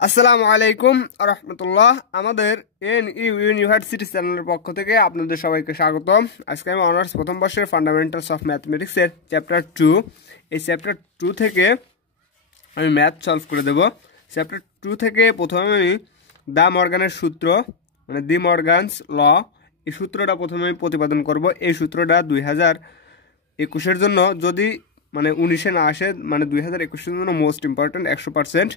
আসসালামু আলাইকুম রহমতুল্লাহ। আমাদের ইউনিভার্সিটি চ্যানেলের পক্ষ থেকে আপনাদের সবাইকে স্বাগতম। আজকে আমি অনার্স প্রথম বর্ষের ফান্ডামেন্টালস অফ ম্যাথমেটিক্সের চ্যাপ্টার 2, এই চ্যাপ্টার 2 থেকে আমি ম্যাথ সলভ করে দেব। চ্যাপ্টার 2 থেকে প্রথমে আমি দ্য মর্গানের সূত্র মানে দি মর্গানস ল, এই সূত্রটা প্রথমে আমি প্রতিপাদন করব। এই সূত্রটা 2021-এর জন্য, যদি 19-এ না আসে, 2021-এর জন্য মোস্ট ইম্পর্ট্যান্ট 100%।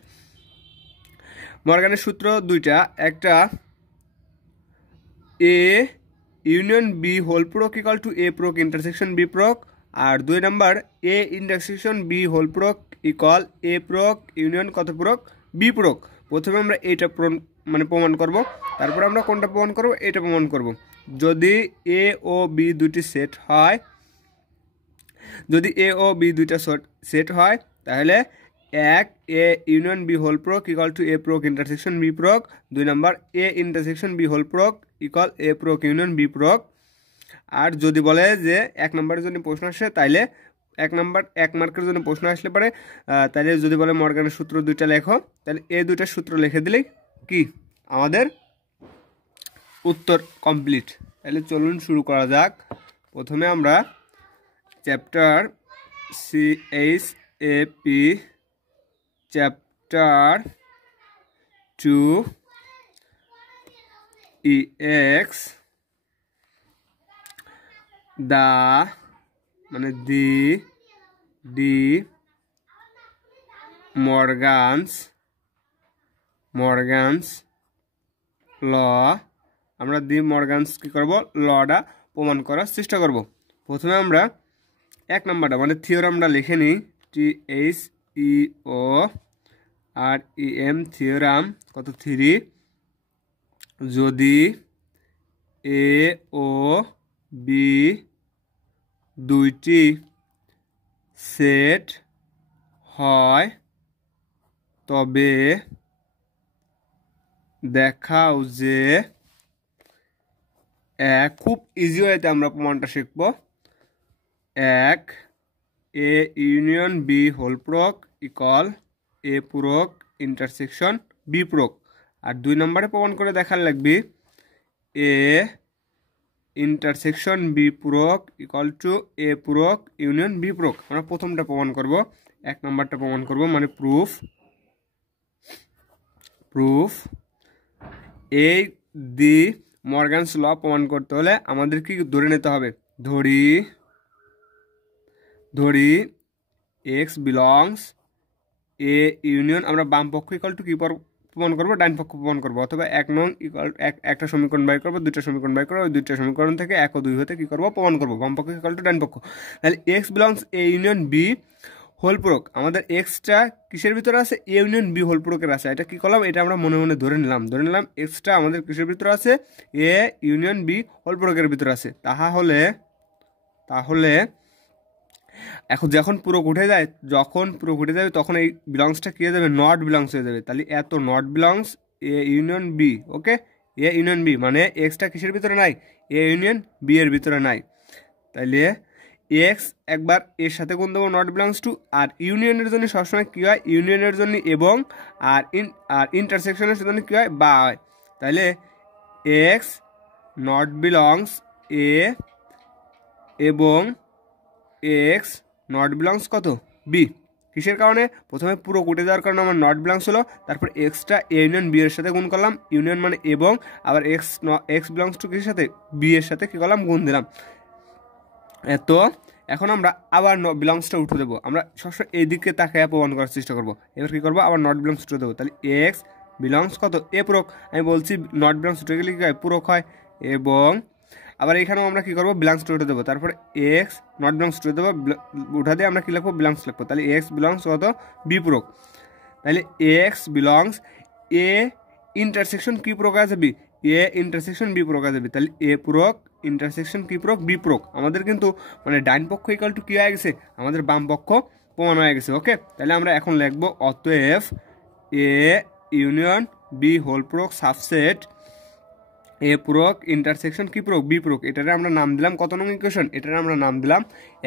মর্গানের সূত্র দুইটা, একটা এ ইউনিয়ন বি হোল প্রোক ইকাল টু এ প্রোক ইন্টারসেকশন বি প্রোক, আর 2 number A intersection B whole প্রোক ইকাল এ প্রোক ইউনিয়ন কত প্রোক বি প্রোক। প্রথমে আমরা এইটা প্রমাণ করব, তারপর আমরা কোনটা প্রমাণ করব, এটা প্রমাণ করব। যদি এ ও বি দুটি সেট হয়, যদি এ ও বি দুইটা সেট হয়, তাহলে এক এ ইউনিয়ন বি হোল প্রোক ইকাল টু এ প্রোক ইন্টারসেকশন বি প্রোক, 2 number A intersection B whole প্রোক ইকাল এ প্রোক ইউনিয়ন বি প্রোক। আর যদি বলে যে 1 নম্বরের জন্য প্রশ্ন আসে, তাইলে 1 মার্কের জন্য প্রশ্ন আসলে পারে, তাহলে যদি বলে মর্গানের সূত্র দুইটা লেখো, তাহলে এই দুইটা সূত্র লিখে দিলেই কি আমাদের উত্তর কমপ্লিট। তাহলে চলুন শুরু করা যাক। প্রথমে আমরা চ্যাপ্টার CHAP চ্যাপ্টার 2 EX দি মর্গানস ল, আমরা দি মর্গানস কি করব, লটা প্রমাণ করার চেষ্টা করব। প্রথমে আমরা 1 নাম্বারটা থিওরামটা লিখে নিই, THEOREM থিওরাম কত 3। যদি এ ও বি দুইটি সেট হয়, তবে দেখাও যে খুব ইজি ওয়েতে আমরা প্রমাণটা শিখব। 1 এ ইউনিয়ন বি হোল প্রোক ইকুয়াল এ প্রোক ইন্টারসেকশন বি প্রোক। আর 2 নম্বরে প্রমাণ করে দেখার লাগবে এ ইন্টারসেকশন বি প্রোক ইকুয়াল টু এ প্রোক ইউনিয়ন বি প্রোক। আমরা প্রথমটা প্রমাণ করব, 1 নম্বরটা প্রমাণ করব, প্রুফ। এই দি মর্গানস ল প্রমাণ করতে হলে আমাদের কি ধরে নিতে হবে, ধরি এক্স বিলংস এ ইউনিয়ন, আমরা বাম পক্ষ ইকুয়াল টু কি প্রমাণ করবো, ডান পক্ষ প্রমাণ করবো, অথবা 1 নং ইকুয়াল একটা সমীকরণ বাই করবো, 2টা সমীকরণ বাই করবো, ওই 2টা সমীকরণ থেকে 1 ও 2 হতে কি করবো, প্রমাণ করবো, বাম পক্ষ ইকুয়াল টু ডান পক্ষ। তাহলে x belongs A union B whole প্রোক, আমাদের এক্সটা কিসের ভিতরে আছে, এ ইউনিয়ন বি হোল প্রোকের আছে। এটা কি করলাম, এটা আমরা মনে মনে ধরে নিলাম এক্সটা আমাদের কিসের ভিতরে আছে, এ ইউনিয়ন বি হোল প্রোকের ভিতরে আছে। তাহলে এখন যখন পুরো উঠে যায়, তখন এই বিলংসটা কি হয়ে যাবে, নট বিলংস হয়ে যাবে। তাহলে এত not belongs A union B, okay, A union B মানে এক্সটা কিসের ভিতরে নাই, এ ইউনিয়ন বি এর ভিতরে নাই। তাইলে এক্স একবার এর সাথে গুণ দেবো, নট বিলংস টু। আর ইউনিয়নের জন্য সবসময় কী হয়, ইউনিয়নের জন্য এবং, আর ইন্টারসেকশনের জন্য কী হয়, বা হয়। তাহলে এক্স নট বিলংস এ এবং এক্স নট বিলংস কত, বি। কিসের কারণে, প্রথমে পুরো কুটে যাওয়ার কারণে আমার নট বিলংস হলো, তারপর এক্সটা এ ইউনিয়ন বি এর সাথে গুণ করলাম, ইউনিয়ন মানে এবং, আবার এক্স বিলংস টু কিসের সাথে, বি এর সাথে কী করলাম, গুণ দিলাম। তো এখন আমরা আবার বিলংসটা উঠে দেবো, আমরা সবসময় এই দিকে তাকায় প্রমাণ করার চেষ্টা করবো। এবার কী করবো, আবার নট বিলংস উঠে দেবো। তাহলে এক্স বিলংস কত, এ প্রোক। আমি বলছি নট বিলংস উঠে গেলে কী হয়, প্রোক হয়। এবং আবার এখানেও আমরা কী করবো, বিলংস উঠে দেবো, তারপরে এক্স নট বিলংস উঠে দেবো, উঠা দিয়ে আমরা কী লিখবো, বিলংস লিখবো। তাহলে এক্স বিলংস কত, বি প্রোক। তাহলে এক্স বিলংস এ ইন্টারসেকশন কি প্রোক আছে, বি, এ ইন্টারসেকশন বি প্রোক আছে বি। তাহলে এ প্রোক ইন্টারসেকশন কি প্রোক, বি প্রোক। আমাদের কিন্তু ডাইন পক্ষ ইকুয়াল টু কি হয়ে গেছে, আমাদের বাম পক্ষ প্রমাণ হয়ে গেছে, ওকে। তাহলে আমরা এখন লিখবো অতএব এ ইউনিয়ন বি হোল প্রোক সাবসেট এ পূরক ইন্টারসেকশন কি পূরক বি পূরক, এটারে আমরা নাম দিলাম কত নং ইকুয়েশন, এটারে আমরা নাম দিলাম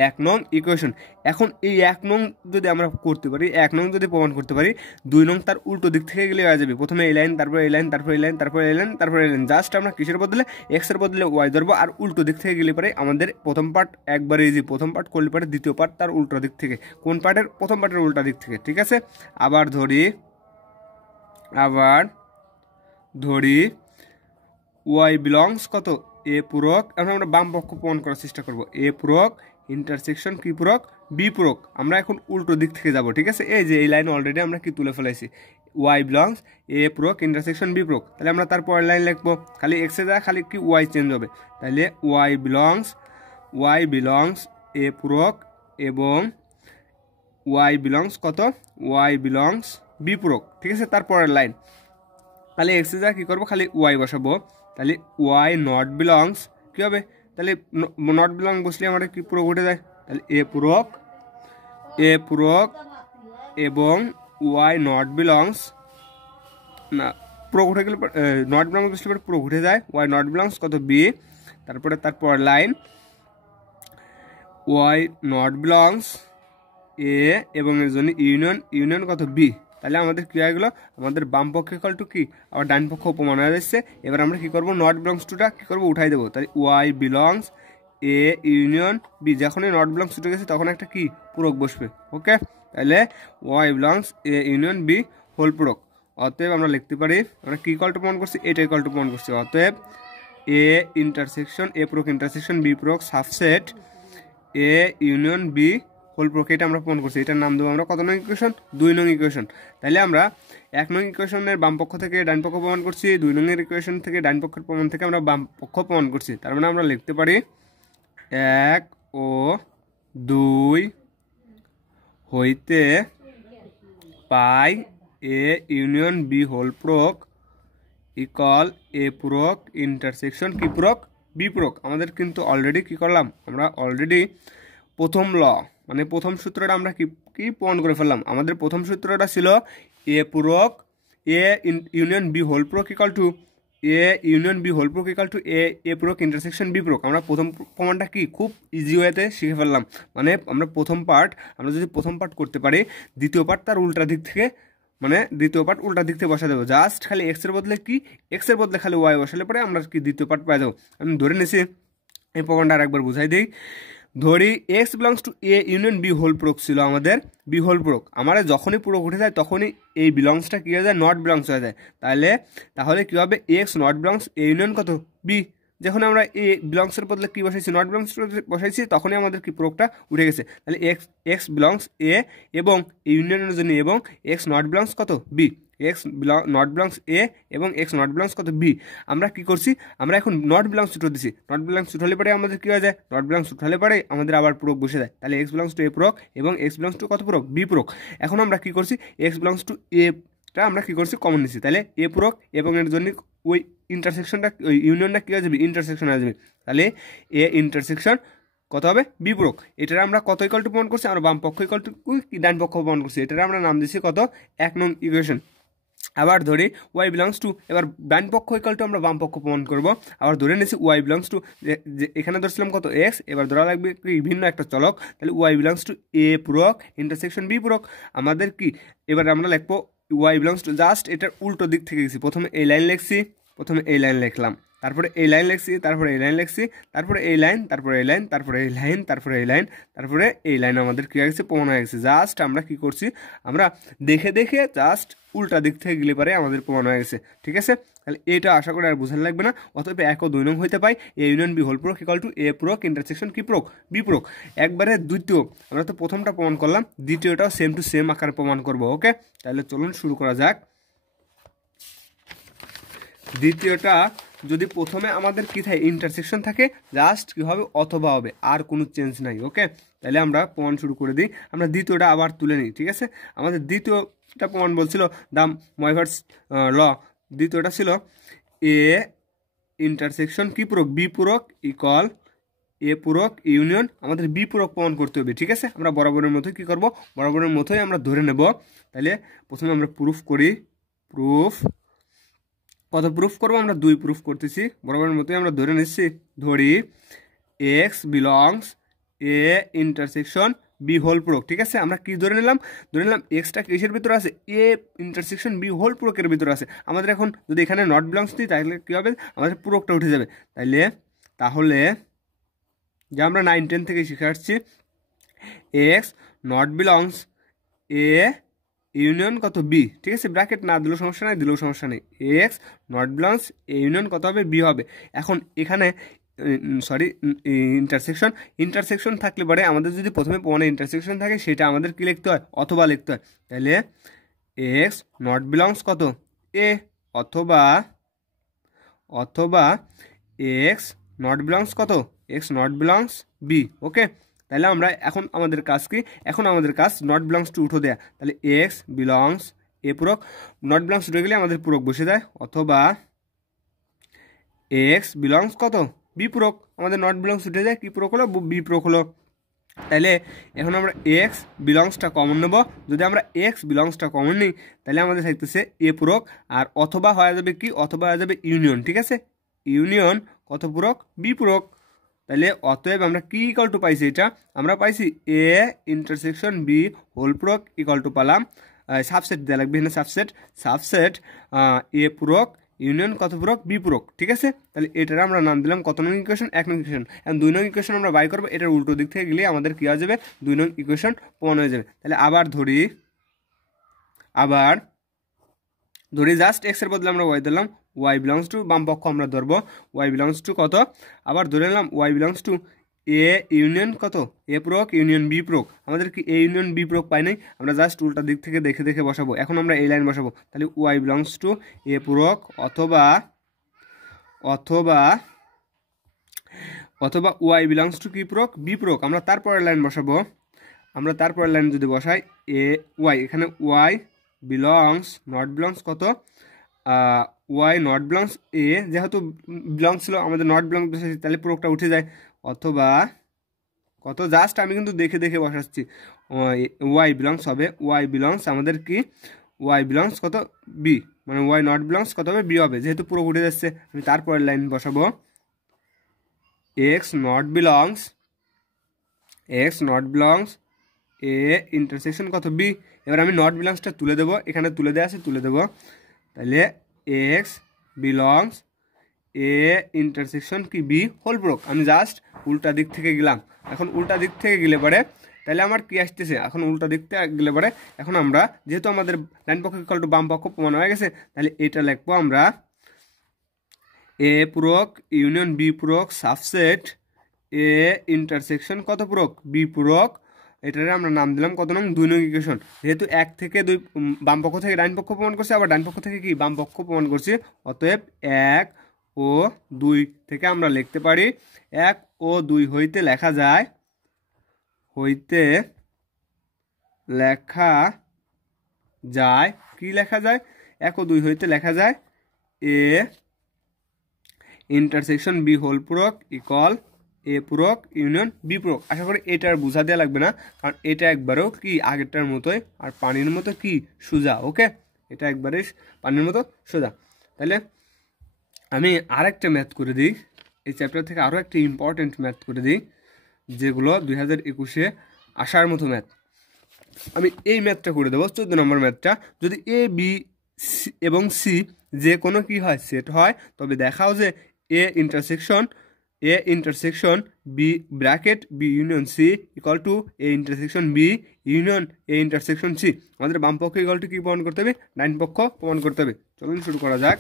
1 নং ইকুয়েশন। এখন এই 1 নং যদি আমরা করতে পারি, 1 নং যদি প্রমাণ করতে পারি, 2 নং তার উল্টো দিক থেকে গেলে হয়ে যাবে। প্রথমে এই লাইন, তারপর এই লাইন, তারপর এই লাইন, তারপর এই লাইন, তারপর এই লাইন, জাস্ট আমরা কিসের বদলে এক্স এর বদলে ওয়াই ধরবো, আর উল্টো দিক থেকে গেলে পারে আমাদের প্রথম পার্ট একবারে ইজি, প্রথম পার্ট করলে পারে দ্বিতীয় পার্ট তার উল্টো দিক থেকে, কোন পার্টের প্রথম পার্টের উল্টা দিক থেকে, ঠিক আছে। আবার ধরি ওয়াই বিলংস কত এ পূরক, এখন আমরা বাম পক্ষ প্রমাণ করার চেষ্টা করব, এ পূরক ইন্টারসেকশন কি পূরক বি পূরক। আমরা এখন উল্টো দিক থেকে যাব, ঠিক আছে। এই যে এই লাইন অলরেডি আমরা কি তুলে ফেলাইছি, ওয়াই বিলংস এ পূরক ইন্টারসেকশন বি পূরক, তাহলে আমরা তারপরের লাইন লিখবো, খালি এক্সে যায় খালি কি ওয়াই চেঞ্জ হবে, তাহলে ওয়াই বিলংস এ পূরক এবং ওয়াই বিলংস কত ওয়াই বিলংস বি পূরক, ঠিক আছে। তারপরের লাইন তাহলে এক্সে যা কী করবো, খালি ওয়াই বসাবো, তাহলে ওয়াই নট বিলংস কী হবে, তাহলে নট বিলং বসলে আমাদের কি পূরক উঠে যায়, তাহলে এ পূরক এবং ওয়াই নট বিলংস না পূরক উঠে গেলে নট বিলংস বসলে পরে পূরক উঠে যায়, ওয়াই নট বিলংস কত বি, তারপর লাইন ওয়াই নট বিলংস এ এবং এর জন্য ইউনিয়ন কত বি, তাহলে আমাদের কী হয়ে গেলো, আমাদের বাম পক্ষ ইকুয়াল টু কি আবার ডান পক্ষ প্রমাণ হয়ে যাচ্ছে। এবার আমরা কী করবো, নট বিলংস টুটা কী করবো উঠাই দেবো, তাহলে Y belongs A union B, যখনই নট বিলংস টু গেছে তখন একটা কি পূরক বসবে, ওকে। তাহলে Y belongs A union B whole পূরক। অতএব আমরা লিখতে পারি, আমরা কি ইকুয়াল টু প্রমাণ করছি, এটা ইকুয়াল টু প্রমাণ করছি, অতএব এ ইন্টারসেকশন এ পূরক ইন্টারসেকশন বি পূরক subset A union B whole পূরক, এটা আমরা প্রমাণ করছি। এটার নাম দেবো আমরা কত নং ইকুয়েশন, 2 নং ইকুয়েশন। তাহলে আমরা 1 নং ইকুয়েশনের বাম পক্ষ থেকে ডান পক্ষ প্রমাণ করছি, 2 নং ইকুয়েশন থেকে ডান পক্ষের প্রমাণ থেকে আমরা বাম পক্ষ প্রমাণ করছি। তার মানে আমরা লিখতে পারি 1 ও 2 হইতে পাই এ ইউনিয়ন বি হোল পূরক ইকুয়াল এ পূরক ইন্টারসেকশন কি পূরক বি পূরক। আমাদের কিন্তু অলরেডি কি করলাম, আমরা অলরেডি প্রথম ল মানে প্রথম সূত্রটা আমরা কি প্রমাণ করে ফেললাম। আমাদের প্রথম সূত্রটা ছিল এ পূরক এ ইউনিয়ন বি হোল পূরক equal to A union B whole পূরক ইকুয়াল টু এ পূরক ইন্টারসেকশন বি পূরক। আমরা প্রথম প্রমাণটা কি খুব ইজি ওয়েতে শিখে ফেললাম। মানে আমরা আমরা যদি প্রথম পার্ট করতে পারি, দ্বিতীয় পার্ট তার উল্টা দিক থেকে দ্বিতীয় পার্ট উল্টা দিক থেকে বসা দেবো। জাস্ট খালি এক্সের বদলে খালি ওয়াই বসালে পরে আমরা কি দ্বিতীয় পার্ট পাই যাবো। আমি ধরে নিছি, এই প্রমাণটা আরেকবার বুঝাই দিই। ধরি x belongs to A union B whole পূরক ছিল আমাদের বি হোল পূরক। আমার যখনই পূরক উঠে যায় তখনই এই বিলংসটা কী হয়ে যায়, নট বিলংস হয়ে যায়। তাহলে কী হবে, x not belongs A union কত বি। যখন আমরা এ বিলংসের বদলে কী বসাইছি, নট বিলংস বসাইছি, তখনই আমাদের কি পূরকটা উঠে গেছে। তাহলে এক্স বিলংস এ এবং ইউনিয়নের জন্য এবং এক্স নট বিলংস কত বি, এক্স নট বিলংস এ এবং এক্স নট বিলংস কত বি। আমরা কি করছি, আমরা এখন নট বিলংস উঠে দিছি। নট বিলংস উঠালে পরে আমাদের কি হয়ে যায়, নট বিলংস উঠালে পরে আমাদের আবার পূরক বসে যায়। তাহলে এক্স বিলংস টু এ পূরক এবং এক্স বিলংস টু কত পূরক বি পূরক। এখন আমরা কি করছি, এক্স বিলংস টু এটা আমরা কি করছি কমন নিচ্ছি। তাহলে এ পূরক এবং এর জন্য ওই ইন্টারসেকশনটা ওই ইউনিয়নটা কী হয়ে যাবে, ইন্টারসেকশন হয়ে যাবে। তাহলে এ ইন্টারসেকশন কত হবে বি পূরক। এটার আমরা কত ইকুয়াল টু প্রমাণ করছি, আমরা বাম পক্ষ ইকুয়াল টু ডান পক্ষ প্রমাণ করছি। এটার আমরা নাম দিচ্ছি কত 1 নং ইকুয়েশন। আবার ধরি ওয়াই বিলংস টু, এবার ডান পক্ষ ইকুয়াল টু আমরা বাম পক্ষ প্রমাণ করবো। আবার ধরে নিচ্ছি ওয়াই বিলংস টু, এখানে ধরছিলাম কত এক্স, এবার ধরা লাগবে ভিন্ন একটা চলক। তাহলে ওয়াই বিলংস টু এ পূরক ইন্টারসেকশন বি পূরক। আমাদের কি এবার আমরা লিখবো ওয়াই বিলংস টু, জাস্ট এটার উল্টো দিক থেকে গেছি। প্রথমে এই লাইন লিখছি, প্রথমে এই লাইন লিখলাম, তারপরে এই লাইন লিখছি, তারপরে এই লাইন লিখছি, তারপরে এই লাইন, তারপরে এই লাইন, তারপরে এই লাইন, তারপরে এই লাইন, তারপরে এই লাইন আমাদের কী হয়ে গেছে, প্রমাণ হয়ে গেছে। জাস্ট আমরা কি করছি, আমরা দেখে জাস্ট উল্টা দিক থেকে গেলে পারে আমাদের প্রমাণ হয়ে গেছে। ঠিক আছে, তাহলে এটা আশা করি আর বোঝানো লাগবে না। অতএব 1 ও 2 নং হইতে পাই এ ইউনিয়ন বি হোল পূরক ইকুয়াল টু এ পূরক ইন্টারসেকশন কি পূরক বি পূরক। একবারে দ্বিতীয়, আমরা তো প্রথমটা প্রমাণ করলাম, দ্বিতীয়টাও সেম টু সেম আকারে প্রমাণ করব। ওকে, তাহলে চলুন শুরু করা যাক। দ্বিতীয়টা যদি প্রথমে আমাদের কি থাকে, ইন্টারসেকশন থাকে, জাস্ট কি হবে অথবা হবে, আর কোনো চেঞ্জ নাই। ওকে, তাহলে আমরা প্রমাণ শুরু করে দিই। আমরা দ্বিতীয়টা আবার তুলে নিই। ঠিক আছে, আমাদের দ্বিতীয়টা প্রমাণ বলছিল দ্য ময়ভার্স ল। দ্বিতীয়টা ছিল এ ইন্টারসেকশন কি পূরক বি পূরক ইকুয়াল এ পূরক ইউনিয়ন, আমাদের বি পূরক প্রমাণ করতে হবে। ঠিক আছে, আমরা বরাবরের মতোই কী করবো, বরাবরের মতোই আমরা ধরে নেব। তাহলে প্রথমে আমরা প্রুফ করি, প্রুফ কত প্রুফ করবো? আমরা 2 প্রুফ করতেছি, বরাবরের মতোই আমরা ধরে নিচ্ছি। ধরি x belongs A intersection B whole প্রোক। ঠিক আছে, আমরা কি ধরে নিলাম? ধরে নিলাম এক্সটা কিসের ভিতরে আছে? এ ইন্টারসেকশন বি হোল প্রোকের ভিতরে আছে। আমাদের এখন যদি এখানে নট বিলংস দিই তাহলে কী হবে? আমাদের প্রোকটা উঠে যাবে। তাহলে যে আমরা 9-10 থেকে শিখে আসছি, x not belongs A union কত বি। ঠিক আছে, ব্র্যাকেট না দিলেও সমস্যা নেই, দিলেও সমস্যা নেই। X not belongs A union কত হবে? বি হবে। এখন এখানে ইন্টারসেকশন থাকলে পরে আমাদের যদি প্রথমে পয়েন্টে ইন্টারসেকশন থাকে সেটা আমাদের কি লিখতে হয়? অথবা লিখতে হয়। তাহলে এক্স নট বিলংস কত? এ অথবা এক্স নট বিলংস কত? X not belongs B. Okay, তাহলে আমরা এখন আমাদের কাজ কি? এখন আমাদের কাজ নট বিলংস টু উঠো দেয়া। তাহলে এক্স বিলংস এ পূরক, নট বিলংস উঠে গেলে আমাদের পূরক বসে যায়। অথবা এক্স বিলংস কত? বি পূরক। আমাদের নট বিলংস উঠে যায়, কি পূরক হলো? বি পূরক হলো। তাহলে এখন আমরা এক্স বিলংসটা কমন নেব। যদি আমরা এক্স বিলংসটা কমন নিই তাহলে আমাদের থাকতেছে এ পূরক, আর অথবা হয়ে যাবে কি? অথবা হয়ে যাবে ইউনিয়ন। ঠিক আছে, ইউনিয়ন কত পূরক? বি পূরক। তাহলে অতএব আমরা কি ইকাল টু পাইছি? এটা আমরা পাইছি এ ইন্টারসেকশন বি হোল পূরক ইকাল টু পালাম, সাবসেট দেওয়া লাগবে এখানে, সাবসেট এ পূরক ইউনিয়ন কত পূরক? বি পূরক। ঠিক আছে, তাহলে এটার আমরা নাম দিলাম কত নং ইকুয়েশন? 1 নং ইকুয়েশন। এখন 2 নং ইকুয়েশন আমরা বাই করবো, এটার উল্টো দিক থেকে গেলে আমাদের কি হয়ে যাবে? 2 নং ইকুয়েশন প্রমাণ হয়ে যাবে। তাহলে আবার ধরি জাস্ট এক্স এর বদলে আমরা ওয়াই দিলাম, ওয়াই বিলংস টু বাম পক্ষ আমরা ধরবো, ওয়াই বিলংস টু কত? আবার ধরে নিলাম y belongs to A union কত? এ পূরক ইউনিয়ন বি পূরক। আমাদের কি এ ইউনিয়ন বি পূরক পাই নাই? আমরা জাস্ট উল্টা দিক থেকে দেখে বসাবো। এখন আমরা এই লাইন বসাবো। তাহলে ওয়াই বিলংস টু এ পূরক অথবা ওয়াই বিলংস টু কি পূরক? বি পূরক। আমরা তারপরের লাইন বসাবো। আমরা তারপরের লাইন যদি বসাই এ ওয়াই, এখানে ওয়াই বিলংস নট বিলংস কত? ওয়াই নট বিলংস এ, যেহেতু বিলংস ছিল আমাদের নট বিলংস বসাচ্ছি, তাহলে পুরোটা উঠে যায়। অথবা কত? জাস্ট আমি কিন্তু দেখে বসাচ্ছি। ওয়াই বিলংস হবে, ওয়াই বিলংস আমাদের কি? ওয়াই বিলংস কত? বি, মানে ওয়াই নট বিলংস কত হবে? বি হবে, যেহেতু পুরো উঠে যাচ্ছে। আমি তারপরের লাইন বসাবো x not belongs A intersection কত? বি। এবার আমি নট বিলংসটা তুলে দেবো, এখানে তুলে দেওয়া আছে, তুলে দেবো। তাহলে এক্স বিলংস এ ইন্টারসেকশন কি? বি হোল প্রোক। আমি জাস্ট উল্টা দিক থেকে গেলাম। এখন উল্টা দিক থেকে গেলে পরে তাহলে আমার কি আসতেছে? এখন উল্টা দিক থেকে গেলে পরে এখন আমরা যেহেতু আমাদের ডান পক্ষ ইকুয়াল টু বাম পক্ষ প্রমাণ হয়ে গেছে, তাহলে এটা লিখবো আমরা এ পূরক ইউনিয়ন বি পূরক সাবসেট এ ইন্টারসেকশন কত পূরক? বি পূরক। এটারে আমরা নাম দিলাম কত নং? 2 নং ইকুয়েশন। যেহেতু 1 থেকে 2 বাম পক্ষ থেকে ডান পক্ষ প্রমাণ করছি, আবার ডান পক্ষ থেকে কি? বাম পক্ষ প্রমাণ করছি। অতএব 1 ও 2 থেকে আমরা লিখতে পারি 1 ও 2 হইতে লেখা যায় কি লেখা যায়? 1 ও 2 হইতে লেখা যায় এ ইন্টারসেকশন বি হোল পূরক ইকুয়াল এ পূরক ইউনিয়ন বি পূরক। আশা করি এটার বোঝা দেওয়া লাগবে না, কারণ এটা একবারেও কি আগেরটার মতোই আর পানির মতো কি সোজা। ওকে, এটা একবারে পানির মতো সোজা। তাহলে আমি আরেকটা ম্যাথ করে দিই, এই চ্যাপ্টার থেকে আরও একটা ইম্পর্টেন্ট ম্যাথ করে দিই, যেগুলো 2021-এ আসার মতো ম্যাথ। আমি এই ম্যাথটা করে দেবো, 14 নম্বর ম্যাথটা। যদি এ বি এবং সি যে কোনো কি হয়? সেট হয়, তবে দেখাও যে A intersection B bracket B union C equal to A intersection B union A intersection C. আমাদের বাম পক্ষ ইকুয়াল টু কি প্রমাণ করতে হবে? ডান পক্ষ প্রমাণ করতে হবে। চলুন শুরু করা যাক।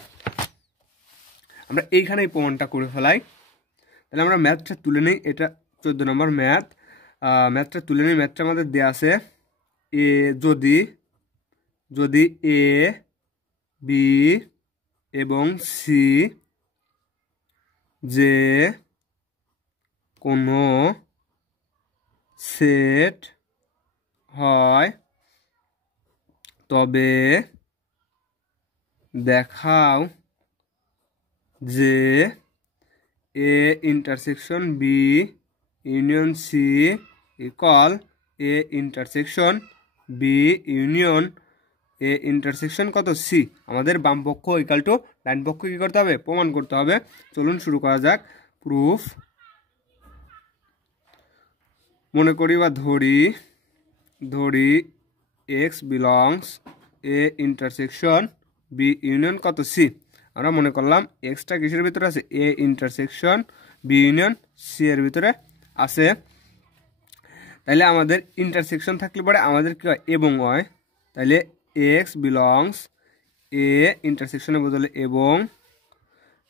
আমরা এইখানেই প্রমাণটা করে ফেলাই। তাহলে আমরা ম্যাথটা তুলে নিই, এটা 14 নম্বর ম্যাথটা তুলে নিই। ম্যাথটা আমাদের দেওয়া আছে এ যদি এ বি এবং সি যে কোনো সেট হয়, তবে দেখাও যে A intersection B union C equal A intersection B union A intersection কত সি। আমাদের বাম পক্ষ ইকাল টু ডান পক্ষ কী করতে হবে, প্রমাণ করতে হবে। চলুন শুরু করা যাক প্রুফ। মনে করি বা ধরি x belongs A intersection B union কত সি। আমরা মনে করলাম এক্সটা কিসের ভিতরে আছে, A intersection B union C এর ভিতরে আছে। তাহলে আমাদের ইন্টারসেকশন থাকলে পরে আমাদের কি হয়, এবং হয়। তাহলে এক্স বিলংস এ ইন্টারসেকশনের বদলে এবং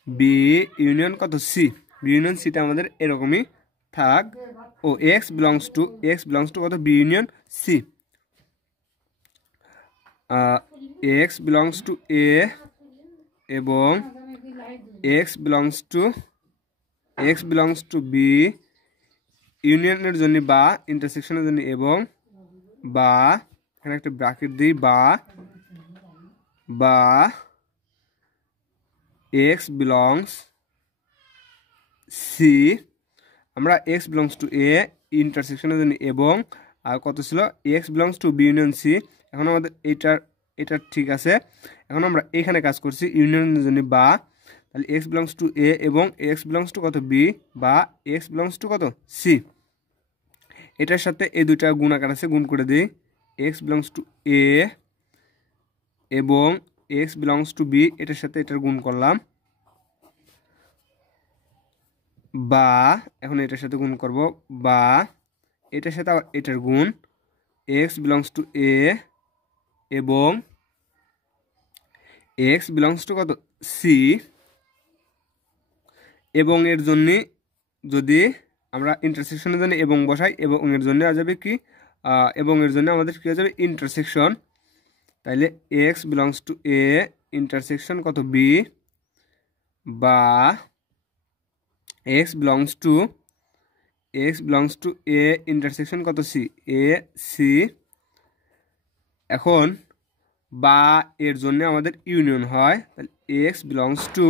বি ইউনিয়ন কত সি। বি ইউনিয়ন সিটা আমাদের এরকমই থাক। ও এক্স বিলংস টু কত, B union C. X belongs to A এবং এক্স বিলংস টু বি ইউনিয়নের জন্য বা ইন্টারসেকশনের জন্য এবং বা এখানে একটা ব্র্যাকেট দিই বা এক্স বিলংস সি। আমরা এক্স বিলংস টু এ ইন্টারসেকশনের জন্য এবং আর কত ছিল x belongs to B union C. এখন আমাদের এটা ঠিক আছে। এখন আমরা এখানে কাজ করছি ইউনিয়নের জন্য বা, তাহলে এক্স বিলংস টু এ এবং এক্স বিলংস টু কত বি বা এক্স বিলংস টু কত সি। এটার সাথে এই দুইটা গুণ আকার আছে, গুণ করে দিই। এক্স বিলংস টু এ এবং এক্স বিলংস টু বি, এটার সাথে এটার গুণ করলাম বা, এখন এটার সাথে গুণ করব বা এটার সাথে আবার এটার গুণ এক্স বিলংস টু এ এবং এক্স বিলংস টু কত সি। এবং এর জন্য যদি আমরা ইন্টারসেকশনের জন্য এবং বসাই, এবং এর জন্য আ যাবে কি, এবং এর জন্য আমাদের কী হয়ে যাবে ইন্টারসেকশন। তাইলে x belongs to A intersection কত বি বা x belongs to A intersection কত সি, এ সি। এখন বা এর জন্য আমাদের ইউনিয়ন হয়, তাহলে x belongs to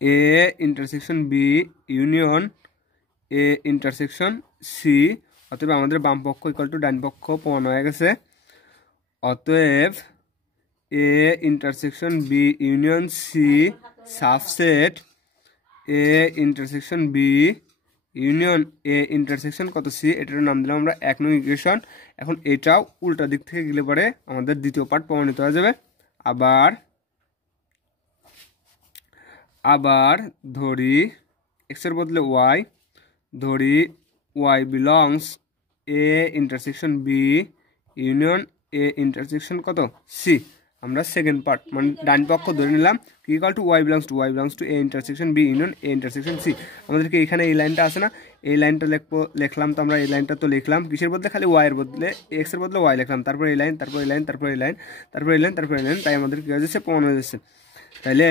A intersection B union A intersection C. অতএব আমাদের বাম পক্ষ ইকুয়াল টু ডান পক্ষ প্রমাণ হয়ে গেছে। অতএব A intersection B union C subset A intersection B union A intersection কত সি। এটার নাম দিলাম আমরা 1 নং ইকুয়েশন। এখন এটাও উল্টা দিক থেকে গেলে পরে আমাদের দ্বিতীয় পার্ট প্রমাণিত হয়ে যাবে। আবার ধরি এক্সের বদলে ওয়াই, ধরি y belongs A intersection B union A intersection কত সি। আমরা সেকেন্ড পার্ট মানে ডান পক্ষ ধরে নিলাম কি equal to y belongs to A intersection B union A intersection C. আমাদেরকে এখানে এই লাইনটা আছে না, এই লাইনটা লিখলাম। তো আমরা এই লাইনটা তো লিখলাম কিসের বদলে, খালি ওয়াইয়ের বদলে এক্সের বদলে ওয়াই লিখলাম। তারপর এই লাইন, তারপর এই লাইন, তারপর এই লাইন, তারপর এই লাইন, তারপর এই লাইন। তাই আমাদের কী হয়ে যাচ্ছে, প্রমাণ হয়ে যাচ্ছে। তাইলে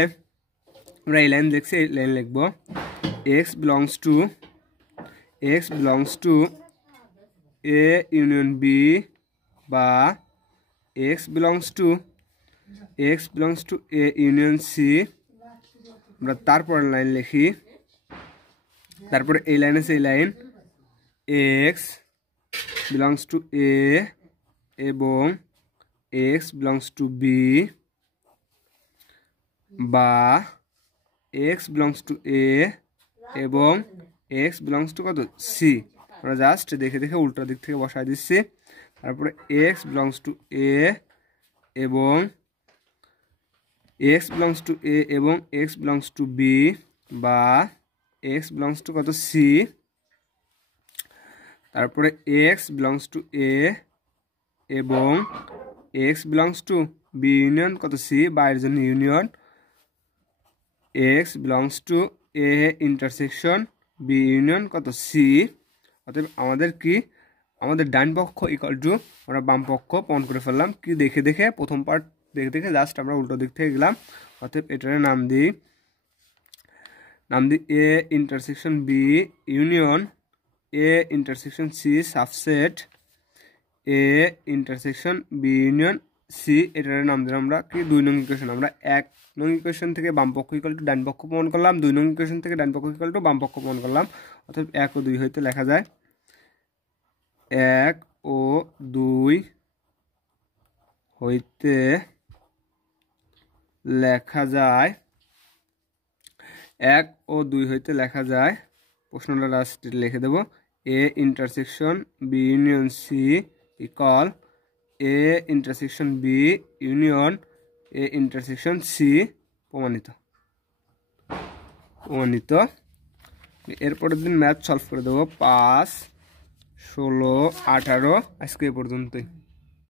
আমরা এই লাইন লিখছি, এই লাইন লিখবো x belongs to A union B বা x belongs to A union C. আমরা তারপর লাইন লিখি, তারপরে এই লাইন আছে, এই line x belongs to A এবং এক্স বিলংস টু বি বা এক্স বিলংস টু এ এবং এক্স বিলংস টু কত সি। আমরা জাস্ট দেখে দেখে উল্টো দিক থেকে বসাই দিচ্ছি। তারপরে এক্স বিলংস টু এ এবং এক্স বিলংস টু এ এবং এক্স বিলংস টু বি বা এক্স বিলংস টু কত সি। তারপরে এক্স বিলংস টু এ এবং x belongs to B union কত সি, বা এর জন্য union x belongs to A intersection B union কত সি। অতএব আমাদের কি, আমাদের ডান পক্ষ ইকুয়াল টু আমরা বাম পক্ষ প্রমাণ করে ফেললাম। কি দেখে দেখে, প্রথম পার্ট দেখে দেখে জাস্ট আমরা উল্টো দিক থেকে গেলাম। অতএব এটার নাম দিই A intersection B union A intersection C subset A intersection B union C. এটার নাম দিলাম আমরা কি 2 নং ইকুয়েশন। আমরা 1 নং ইকুয়েশন থেকে বাম পক্ষ ইকুয়াল টু ডান পক্ষ প্রমাণ করলাম, 2 নং ইকুয়েশন থেকে ডান পক্ষ ইকুয়াল টু বাম পক্ষ প্রমাণ করলাম। অর্থাৎ 1 ও 2 হইতে লেখা যায় 1 ও 2 হইতে লেখা যায় 1 ও 2 হইতে লেখা যায় প্রশ্নটা লাস্টে লিখে দেব A intersection B union C equal A intersection B union A intersection C প্রমাণিত এরপরের দিন ম্যাথ সলভ করে দেবো 5, 16, 18 আজকে এই পর্যন্তই।